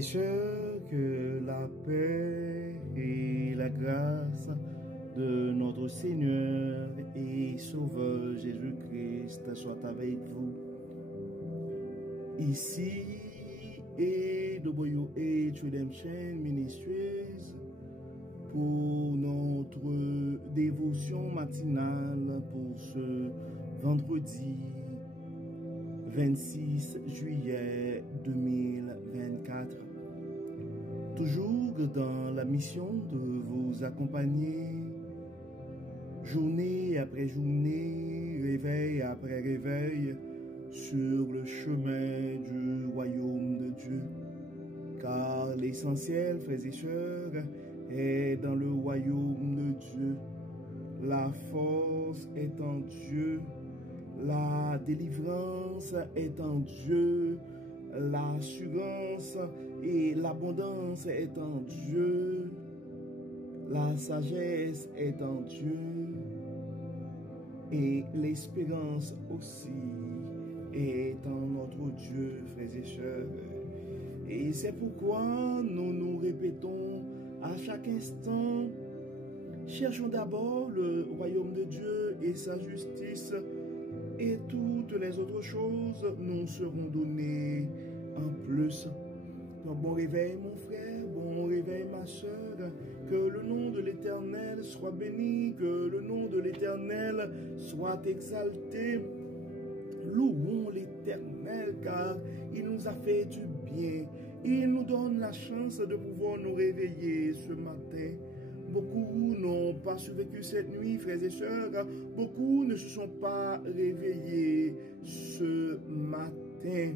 et sœurs, que la paix et la grâce de notre Seigneur et Sauveur Jésus-Christ soient avec vous. Ici et WH Redemption Ministries pour notre dévotion matinale pour ce vendredi 26 juillet 2024. Toujours dans la mission de vous accompagner journée après journée, réveil après réveil, sur le chemin du royaume de Dieu. Car l'essentiel, frères et sœurs, est dans le royaume de Dieu. La force est en Dieu. La délivrance est en Dieu, l'assurance et l'abondance est en Dieu, la sagesse est en Dieu et l'espérance aussi est en notre Dieu, frères et sœurs. Et c'est pourquoi nous nous répétons à chaque instant, cherchons d'abord le royaume de Dieu et sa justice, et toutes les autres choses nous seront données en plus. Donc, bon réveil mon frère, bon réveil ma soeur, que le nom de l'Éternel soit béni, que le nom de l'Éternel soit exalté. Louons l'Éternel car il nous a fait du bien. Il nous donne la chance de pouvoir nous réveiller ce matin. Beaucoup n'ont pas survécu cette nuit, frères et sœurs. Beaucoup ne se sont pas réveillés ce matin.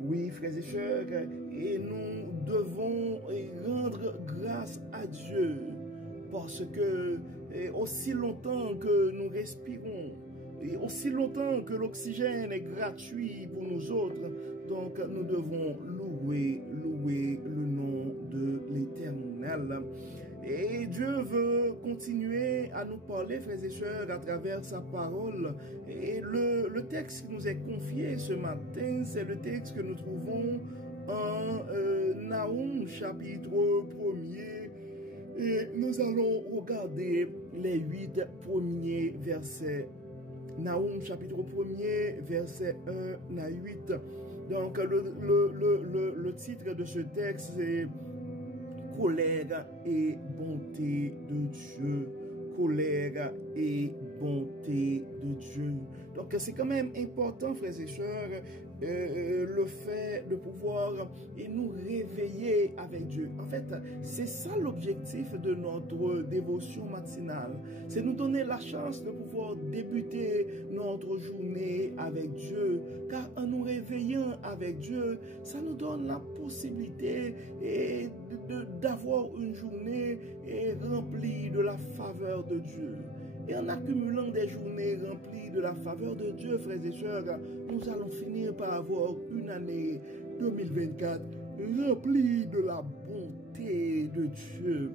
Oui, frères et sœurs, et nous devons rendre grâce à Dieu parce que aussi longtemps que nous respirons, et aussi longtemps que l'oxygène est gratuit pour nous autres, donc nous devons louer le nom de l'Éternel. Et Dieu veut continuer à nous parler, frères et sœurs, à travers sa parole. Et le texte qui nous est confié ce matin, c'est le texte que nous trouvons en Nahum, chapitre 1er. Et nous allons regarder les 8 premiers versets. Nahum, chapitre 1er, verset 1 à 8. Donc, le titre de ce texte, c'est colère et bonté de Dieu. Colère et bonté de Dieu. Donc, c'est quand même important, frères et sœurs, le fait de pouvoir nous réveiller avec Dieu. En fait, c'est ça l'objectif de notre dévotion matinale. C'est nous donner la chance de pouvoir débuter notre journée avec Dieu. Car en nous réveillant avec Dieu, ça nous donne la possibilité d'avoir une journée remplie de la faveur de Dieu. Et en accumulant des journées remplies de la faveur de Dieu, frères et sœurs, nous allons finir par avoir une année 2024 remplie de la bonté de Dieu.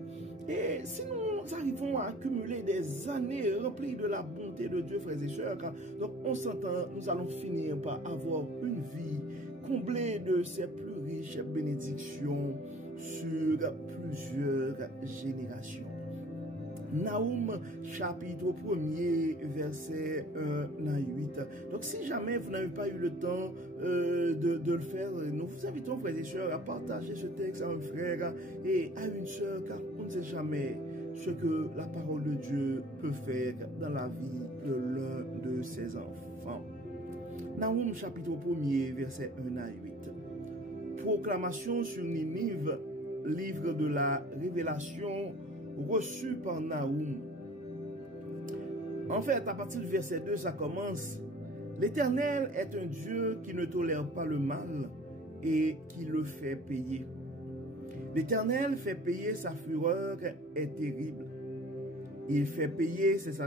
Et si nous arrivons à accumuler des années remplies de la bonté de Dieu, frères et sœurs, donc on s'entend, nous allons finir par avoir une vie comblée de ses plus riches bénédictions sur plusieurs générations. Nahum, chapitre 1er, verset 1 à 8. Donc, si jamais vous n'avez pas eu le temps de le faire, nous vous invitons, frères et sœurs, à partager ce texte à un frère et à une sœur, car on ne sait jamais ce que la parole de Dieu peut faire dans la vie de l'un de ses enfants. Nahum, chapitre 1er, verset 1 à 8. Proclamation sur Ninive, livre de la révélation reçu par Nahum. En fait, à partir du verset 2, ça commence. L'Éternel est un Dieu qui ne tolère pas le mal et qui le fait payer. L'Éternel fait payer, sa fureur est terrible. Il fait payer ses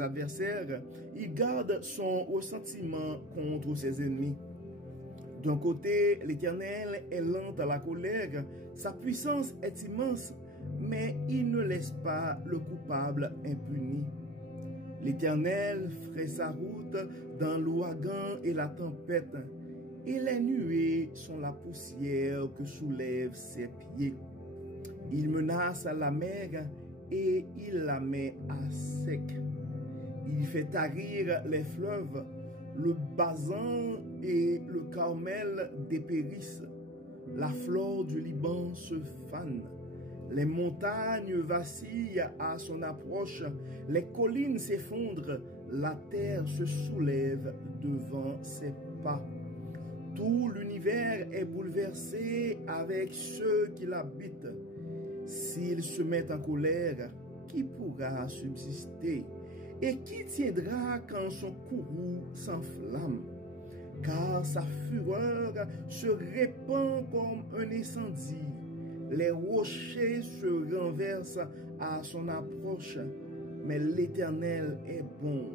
adversaires. Il garde son ressentiment contre ses ennemis. D'un côté, l'Éternel est lent à la colère. Sa puissance est immense, mais il ne laisse pas le coupable impuni. L'Éternel ferait sa route dans l'ouragan et la tempête. et les nuées sont la poussière que soulèvent ses pieds. Il menace la mer et il la met à sec. Il fait tarir les fleuves, le Basan et le Carmel dépérissent. La flore du Liban se fane. Les montagnes vacillent à son approche, les collines s'effondrent, la terre se soulève devant ses pas. Tout l'univers est bouleversé avec ceux qui l'habitent. S'il se met en colère, qui pourra subsister? Et qui tiendra quand son courroux s'enflamme? Car sa fureur se répand comme un incendie. Les rochers se renversent à son approche, mais l'Éternel est bon.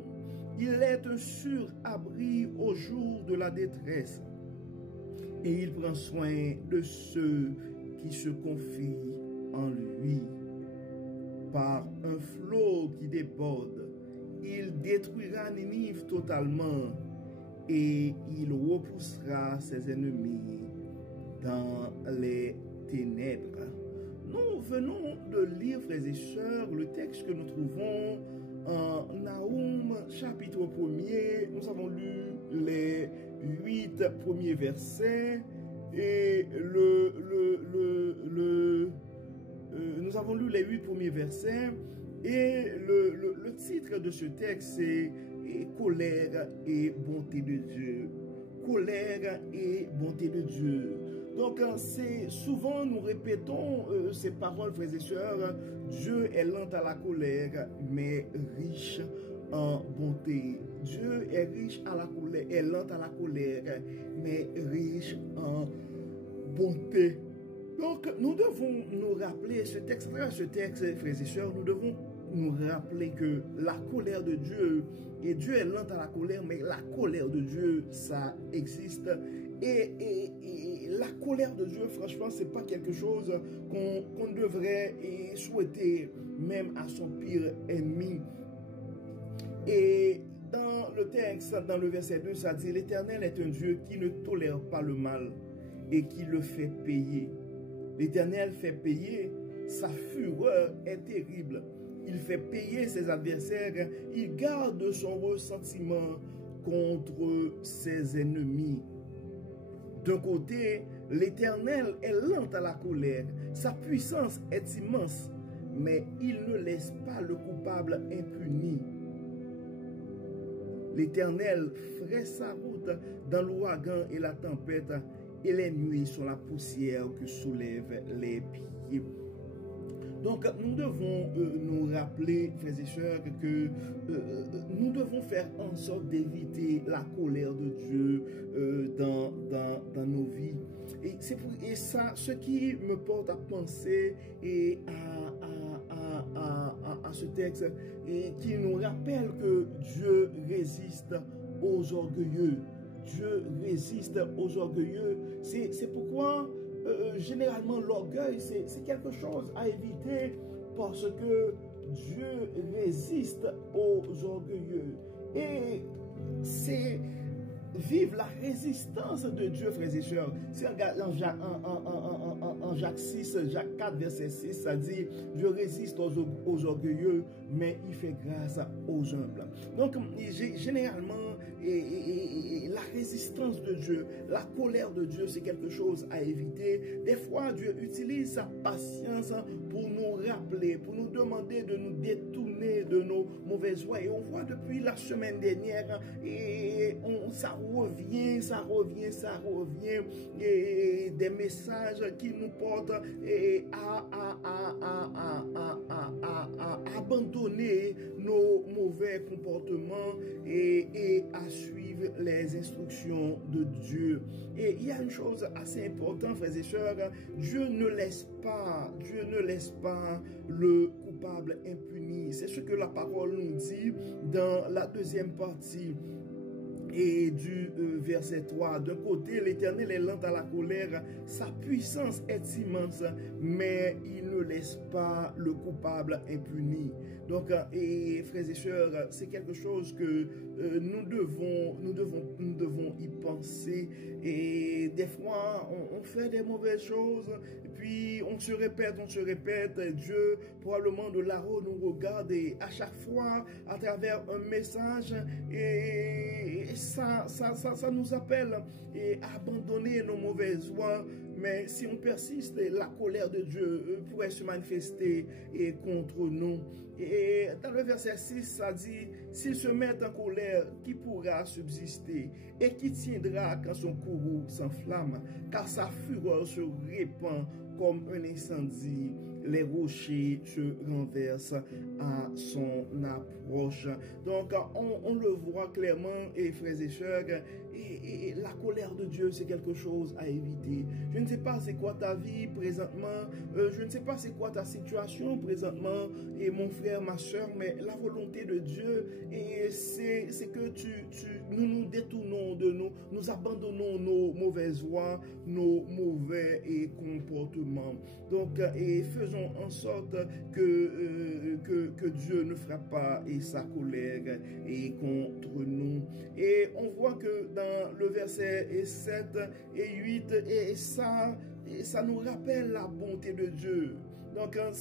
Il est un sûr abri au jour de la détresse, et il prend soin de ceux qui se confient en lui. Par un flot qui déborde, il détruira Ninive totalement, et il repoussera ses ennemis dans les ténèbres. Nous venons de lire, frères et sœurs, le texte que nous trouvons en Naoum, chapitre 1er. Nous avons lu les 8 premiers versets et nous avons lu les 8 premiers versets et le titre de ce texte c'est colère et bonté de Dieu. Colère et bonté de Dieu. Donc, c'est souvent nous répétons ces paroles, frères et sœurs. Dieu est lent à la colère, mais riche en bonté. Dieu est riche à la colère, est lent à la colère, mais riche en bonté. Donc, nous devons nous rappeler ce texte, frères et sœurs, nous devons nous rappeler que la colère de Dieu, et Dieu est lent à la colère, mais la colère de Dieu, ça existe. Et la colère de Dieu, franchement, c'est pas quelque chose qu'on devrait souhaiter même à son pire ennemi. Et dans le texte, dans le verset 2, ça dit, l'Éternel est un Dieu qui ne tolère pas le mal et qui le fait payer. L'Éternel fait payer, sa fureur est terrible. Il fait payer ses adversaires, il garde son ressentiment contre ses ennemis. D'un côté, l'Éternel est lent à la colère, sa puissance est immense, mais il ne laisse pas le coupable impuni. L'Éternel ferait sa route dans l'ouragan et la tempête, et les nuits sont la poussière que soulèvent les pieds. Donc, nous devons nous rappeler, frères et sœurs, que nous devons faire en sorte d'éviter la colère de Dieu dans nos vies. Et ça, ce qui me porte à penser et à ce texte, et qui nous rappelle que Dieu résiste aux orgueilleux. Dieu résiste aux orgueilleux. C'est pourquoi généralement l'orgueil c'est quelque chose à éviter, parce que Dieu résiste aux orgueilleux. Et c'est vivre la résistance de Dieu, frères et sœurs. Si on regarde en Jacques 6, Jacques 4, verset 6, ça dit, Dieu résiste aux orgueilleux, mais il fait grâce aux humbles. Donc, généralement, la résistance de Dieu, la colère de Dieu, c'est quelque chose à éviter. Des fois, Dieu utilise sa patience pour nous rappeler, pour nous demander de nous détourner de nos mauvaises voies. Et on voit depuis la semaine dernière, et ça revient, et des messages qui nous portent à abandonner nos mauvais comportements et à suivre les instructions de Dieu. Et il y a une chose assez importante, frères et sœurs, Dieu ne laisse pas le coupable impuni. C'est ce que la parole nous dit dans la deuxième partie Et du verset 3, d'un côté, l'Éternel est lent à la colère, sa puissance est immense, mais il ne laisse pas le coupable impuni. Donc, et frères et sœurs, c'est quelque chose que nous devons y penser. Et des fois, on fait des mauvaises choses, et puis on se répète. Dieu, probablement de là-haut, nous regarde, et à chaque fois, à travers un message, et ça nous appelle à abandonner nos mauvaises voies. Mais si on persiste, la colère de Dieu pourrait se manifester contre nous. Et dans le verset 6, ça dit, s'il se met en colère, qui pourra subsister? Et qui tiendra quand son courroux s'enflamme? Car sa fureur se répand comme un incendie. Les rochers se renversent à son approche. Donc, on le voit clairement, et frères et sœurs, et la colère de Dieu, c'est quelque chose à éviter. Je ne sais pas c'est quoi ta vie présentement, je ne sais pas c'est quoi ta situation présentement, et mon frère, ma soeur, mais la volonté de Dieu, et c'est que nous détournons de nous abandonnons nos mauvaises voies, nos mauvais comportements. Donc, et faisons en sorte que Dieu ne frappe pas sa colère contre nous. Et on voit que dans le verset 7 et 8, et ça nous rappelle la bonté de Dieu. Donc, quand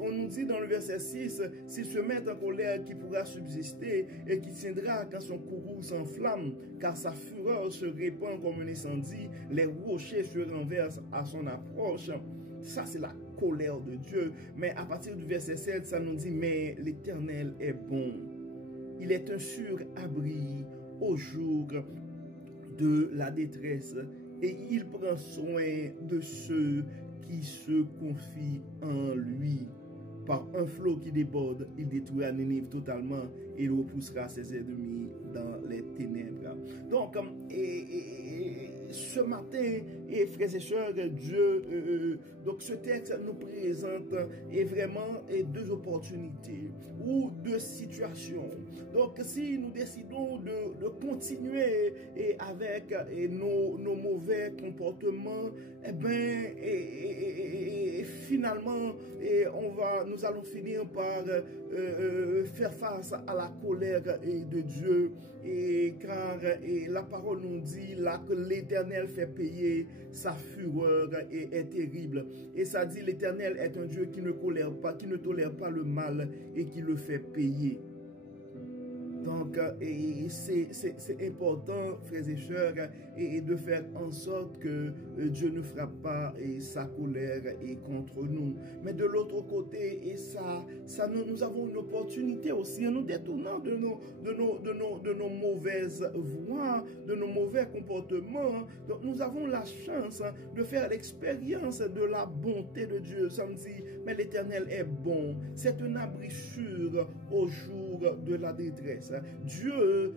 on nous dit dans le verset 6, s'il se met en colère, qui pourra subsister et qui tiendra quand son courroux s'enflamme, car sa fureur se répand comme un incendie, les rochers se renversent à son approche. Ça, c'est la colère de Dieu. Mais à partir du verset 7, ça nous dit, mais l'Éternel est bon. Il est un sûr abri au jour de la détresse, et il prend soin de ceux qui se confient en lui. Par un flot qui déborde, il détruira Nénive totalement et il repoussera ses ennemis dans les ténèbres. Donc, ce matin, et frères et sœurs, Dieu, donc ce texte nous présente vraiment deux opportunités ou deux situations. Donc, si nous décidons de continuer avec nos mauvais comportements, finalement, nous allons finir par faire face à la colère de Dieu, car la parole nous dit là que l'Éternel fait payer sa fureur est terrible. Et ça dit, l'Éternel est un Dieu qui ne colère pas, qui ne tolère pas le mal et qui le fait payer. Donc, c'est important, frères et sœurs, de faire en sorte que Dieu ne frappe pas sa colère contre nous. Mais de l'autre côté, nous avons une opportunité aussi, en nous détournant de nos mauvaises voies, de nos mauvais comportements. Donc, nous avons la chance de faire l'expérience de la bonté de Dieu. Ça me dit, mais l'Éternel est bon. C'est un abri sûr au jour de la détresse. Dieu,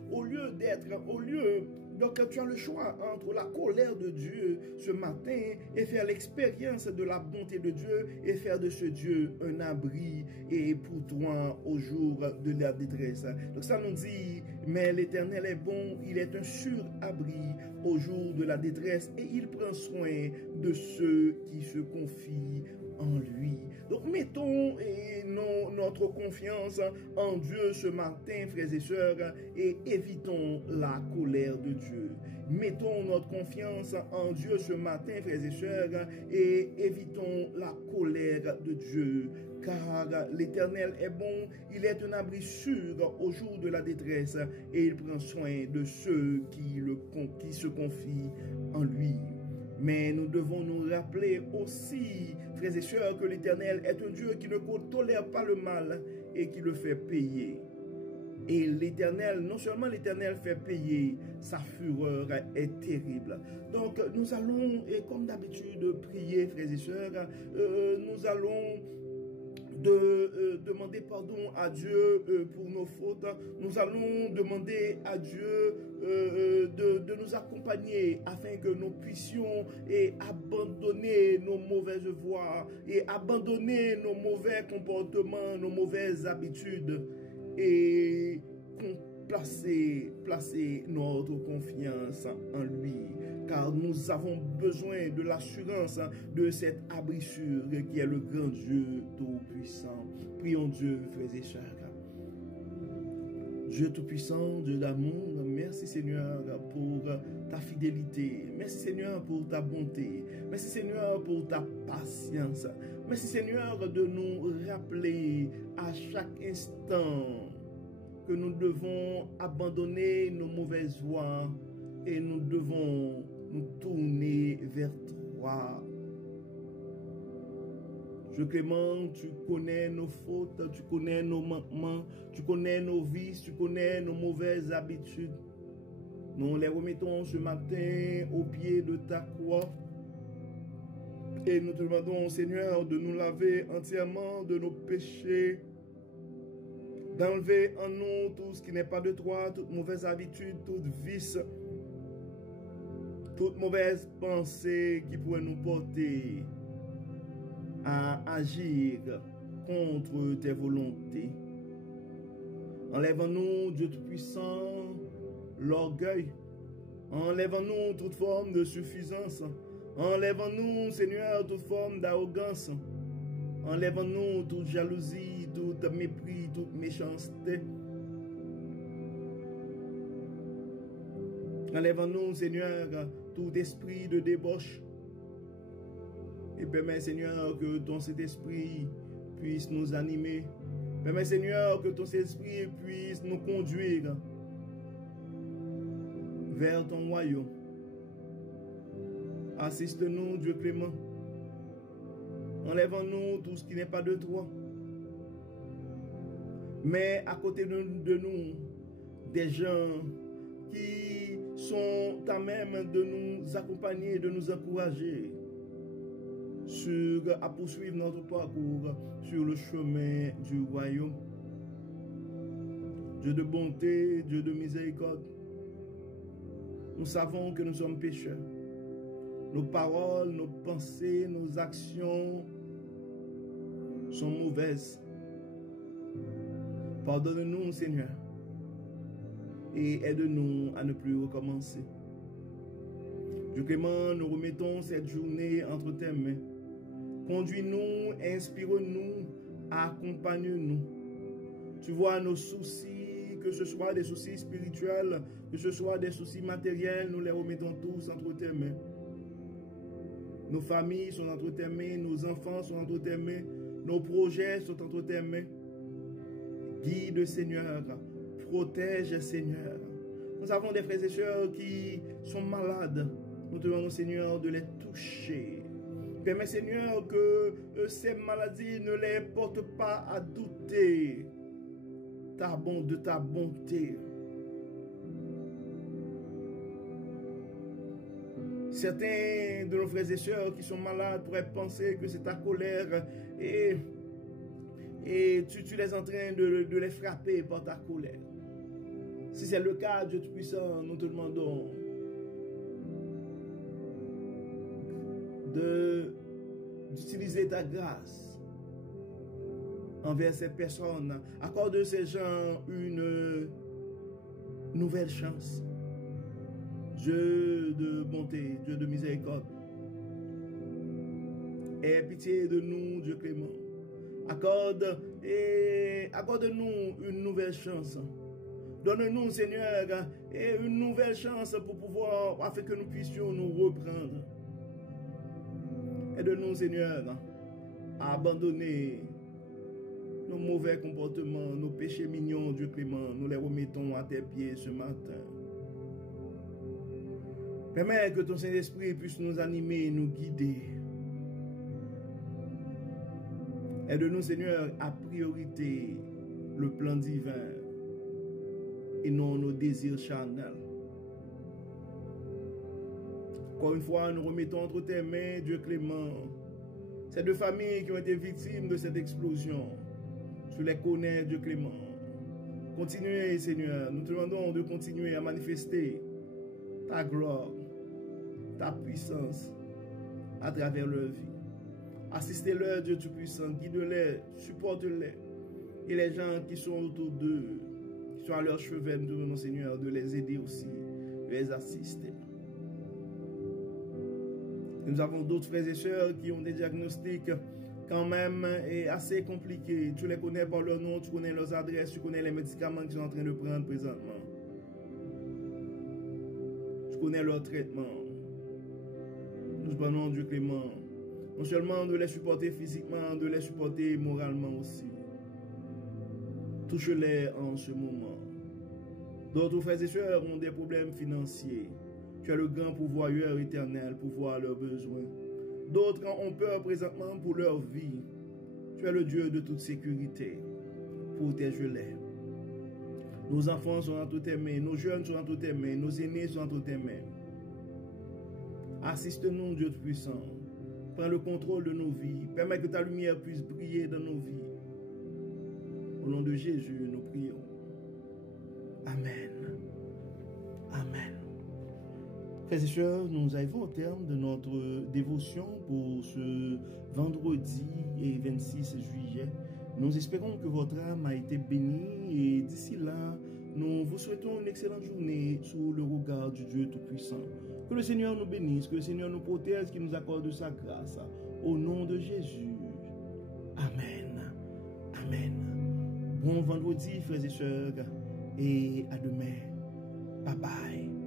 donc tu as le choix entre la colère de Dieu ce matin et faire l'expérience de la bonté de Dieu et faire de ce Dieu un abri et pour toi au jour de la détresse. Donc ça nous dit, mais l'Éternel est bon, il est un sûr abri au jour de la détresse et il prend soin de ceux qui se confient en lui. Donc mettons notre confiance en Dieu ce matin, frères et sœurs, et évitons la colère de Dieu. Mettons notre confiance en Dieu ce matin, frères et sœurs, et évitons la colère de Dieu. Car l'Éternel est bon, il est un abri sûr au jour de la détresse, et il prend soin de ceux qui se confient en lui. Mais nous devons nous rappeler aussi, frères et sœurs, que l'Éternel est un Dieu qui ne tolère pas le mal et qui le fait payer. Et l'Éternel, non seulement l'Éternel fait payer, sa fureur est terrible. Donc nous allons, et comme d'habitude, prier, frères et sœurs, nous allons demander pardon à Dieu pour nos fautes. Nous allons demander à Dieu de nous accompagner afin que nous puissions abandonner nos mauvaises voies et abandonner nos mauvais comportements, nos mauvaises habitudes et placer notre confiance en lui, car nous avons besoin de l'assurance de cet abri sûr qui est le grand Dieu Tout-Puissant. Prions Dieu, frères et sœurs. Dieu Tout-Puissant, Dieu d'amour, merci Seigneur pour ta fidélité. Merci Seigneur pour ta bonté. Merci Seigneur pour ta patience. Merci Seigneur de nous rappeler à chaque instant que nous devons abandonner nos mauvaises voies et nous devons nous tourner vers toi. Dieu clément, tu connais nos fautes, tu connais nos manquements, tu connais nos vices, tu connais nos mauvaises habitudes. Nous les remettons ce matin au pied de ta croix. Et nous te demandons, Seigneur, de nous laver entièrement de nos péchés, d'enlever en nous tout ce qui n'est pas de toi, toute mauvaise habitude, toute vice, toute mauvaise pensée qui pourrait nous porter à agir contre tes volontés. Enlève en nous, Dieu Tout-Puissant, l'orgueil. Enlève en nous toute forme de suffisance. Enlève en nous, Seigneur, toute forme d'arrogance. Enlève en nous toute jalousie, tout mépris, toute méchanceté. Enlève en nous, Seigneur, tout esprit de débauche. Et permets, Seigneur, que ton Saint-Esprit puisse nous animer. Permets, Seigneur, que ton Saint-Esprit puisse nous conduire vers ton royaume. Assiste-nous, Dieu clément. Enlève en nous tout ce qui n'est pas de toi. Mais à côté de nous, des gens qui sont à même de nous accompagner, de nous encourager à poursuivre notre parcours sur le chemin du royaume. Dieu de bonté, Dieu de miséricorde, nous savons que nous sommes pécheurs. Nos paroles, nos pensées, nos actions sont mauvaises. Pardonne-nous, Seigneur, et aide-nous à ne plus recommencer. Dieu clément, nous remettons cette journée entre tes mains. Conduis-nous, inspire-nous, accompagne-nous. Tu vois nos soucis, que ce soit des soucis spirituels, que ce soit des soucis matériels, nous les remettons tous entre tes mains. Nos familles sont entre tes mains, nos enfants sont entre tes mains, nos projets sont entre tes mains. Guide, Seigneur, protège, Seigneur. Nous avons des frères et sœurs qui sont malades. Nous te demandons, Seigneur, de les toucher. Permets, Seigneur, que ces maladies ne les portent pas à douter de ta bonté. Certains de nos frères et sœurs qui sont malades pourraient penser que c'est ta colère et tu es en train de les frapper par ta colère. Si c'est le cas, Dieu Tout-Puissant, nous te demandons d'utiliser ta grâce envers ces personnes. Accorde à ces gens une nouvelle chance. Dieu de bonté, Dieu de miséricorde, aie pitié de nous, Dieu clément. Accorde-nous une nouvelle chance. Donne-nous, Seigneur, une nouvelle chance pour pouvoir, afin que nous puissions nous reprendre. Aide-nous, Seigneur, à abandonner nos mauvais comportements, nos péchés mignons, Dieu clément. Nous les remettons à tes pieds ce matin. Permets que ton Saint-Esprit puisse nous animer et nous guider. Aide-nous, Seigneur, à priorité le plan divin et non nos désirs charnels. Encore une fois, nous remettons entre tes mains, Dieu clément, ces deux familles qui ont été victimes de cette explosion. Tu les connais, Dieu clément. Continuez, Seigneur. Nous te demandons de continuer à manifester ta gloire, ta puissance à travers leur vie. Assistez-leur, Dieu Tout-Puissant, guide-les, supporte-les. Et les gens qui sont autour d'eux, sois à leur chevet, nous demandons, Seigneur, de les aider aussi, de les assister. Nous avons d'autres frères et sœurs qui ont des diagnostics quand même assez compliqués. Tu les connais par leur nom, tu connais leurs adresses, tu connais les médicaments qu'ils sont en train de prendre présentement. Tu connais leur traitement. Nous demandons, Dieu clément, non seulement de les supporter physiquement, de les supporter moralement aussi. Touche-les en ce moment. D'autres frères et sœurs ont des problèmes financiers. Tu as le grand pourvoyeur éternel pour voir leurs besoins. D'autres ont peur présentement pour leur vie. Tu es le Dieu de toute sécurité. Protège-les. Nos enfants sont entre tes mains, nos jeunes sont entre tes mains, nos aînés sont entre tes mains. Assiste-nous, Dieu puissant. Prends le contrôle de nos vies. Permets que ta lumière puisse briller dans nos vies. Au nom de Jésus, nous prions. Amen. Amen. Frères et sœurs, nous arrivons au terme de notre dévotion pour ce vendredi et 26 juillet. Nous espérons que votre âme a été bénie et d'ici là, nous vous souhaitons une excellente journée sous le regard du Dieu Tout-Puissant. Que le Seigneur nous bénisse, que le Seigneur nous protège, qu'il nous accorde sa grâce. Au nom de Jésus. Amen. Amen. Bon vendredi, frères et sœurs, et à demain. Bye bye.